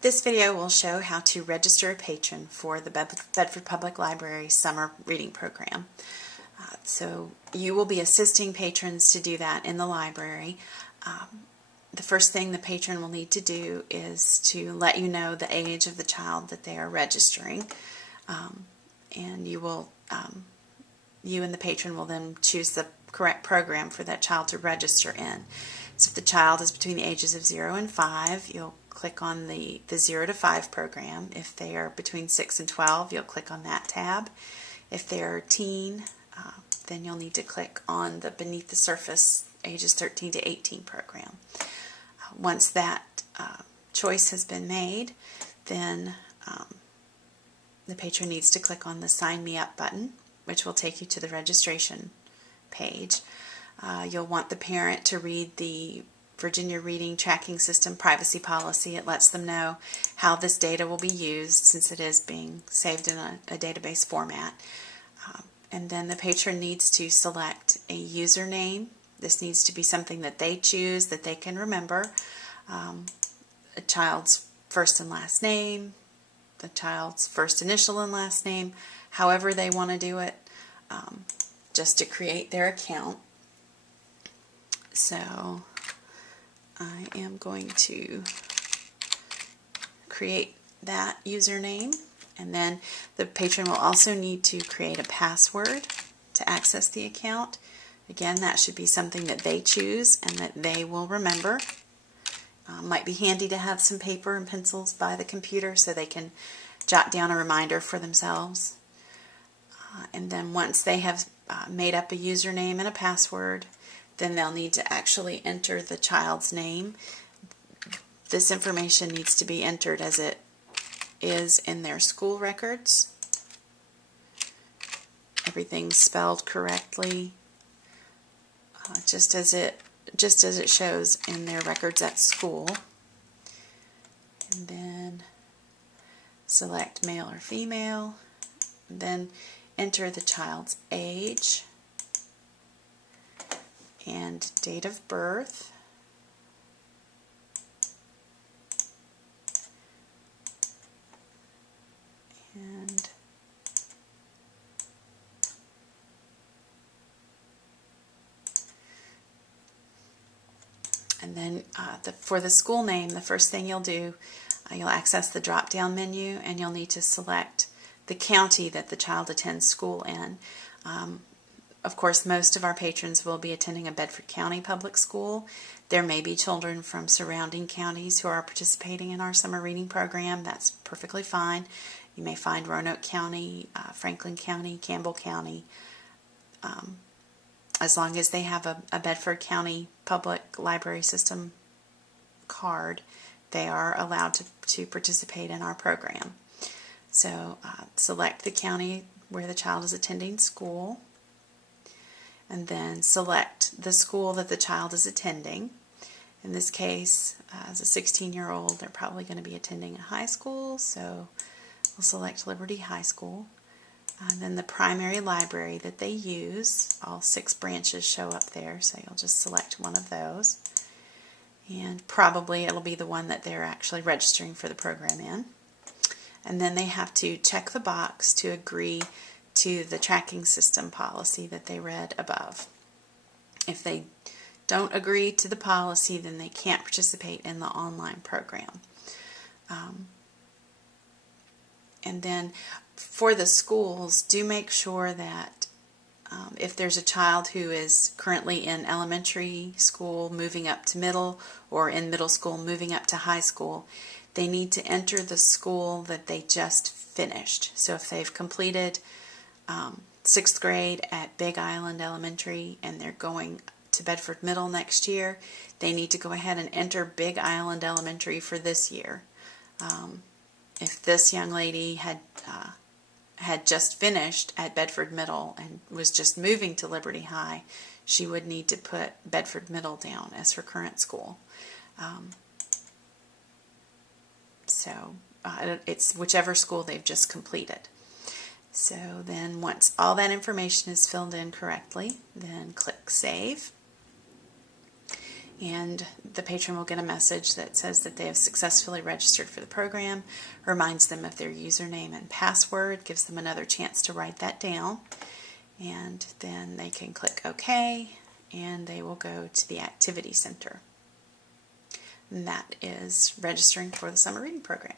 This video will show how to register a patron for the Bedford Public Library Summer Reading Program. So you will be assisting patrons to do that in the library. The first thing the patron will need to do is to let you know the age of the child that they are registering, and you and the patron will then choose the correct program for that child to register in. So if the child is between the ages of 0 and 5, you'll click on the 0 to 5 program. If they are between 6 and 12, you'll click on that tab. If they're teen, then you'll need to click on the Beneath the Surface ages 13 to 18 program. Once that choice has been made, then the patron needs to click on the Sign Me Up button, which will take you to the registration page. You'll want the parent to read the Virginia Reading Tracking System privacy policy. It lets them know how this data will be used since it is being saved in a database format. And then the patron needs to select a username. This needs to be something that they choose, that they can remember. A child's first and last name, the child's first initial and last name, however they want to do it, just to create their account. So I am going to create that username, and then the patron will also need to create a password to access the account. Again, that should be something that they choose and that they will remember. Might be handy to have some paper and pencils by the computer so they can jot down a reminder for themselves. And then once they have made up a username and a password, then they'll need to actually enter the child's name. This information needs to be entered as it is in their school records. Everything's spelled correctly, just as it shows in their records at school. And then select male or female. And then enter the child's age and date of birth. And then for the school name, the first thing you'll do, you'll access the drop-down menu, and you'll need to select the county that the child attends school in. Of course, most of our patrons will be attending a Bedford County public school. There may be children from surrounding counties who are participating in our summer reading program. That's perfectly fine. You may find Roanoke County, Franklin County, Campbell County. As long as they have a Bedford County Public Library System card, they are allowed to participate in our program. So select the county where the child is attending school, and then select the school that the child is attending. In this case, as a 16-year-old, they're probably going to be attending a high school, so we'll select Liberty High School. And then the primary library that they use, all 6 branches show up there, so you'll just select one of those. And probably it'll be the one that they're actually registering for the program in. And then they have to check the box to agree to the tracking system policy that they read above. If they don't agree to the policy, then they can't participate in the online program. And then for the schools, do make sure that if there's a child who is currently in elementary school moving up to middle, or in middle school moving up to high school, they need to enter the school that they just finished. So if they've completed 6th grade at Big Island Elementary and they're going to Bedford Middle next year, they need to go ahead and enter Big Island Elementary for this year. If this young lady had just finished at Bedford Middle and was just moving to Liberty High, she would need to put Bedford Middle down as her current school. So it's whichever school they've just completed. So then once all that information is filled in correctly, then click Save. and the patron will get a message that says that they have successfully registered for the program, reminds them of their username and password, gives them another chance to write that down, and then they can click OK, and they will go to the Activity Center. And that is registering for the summer reading program.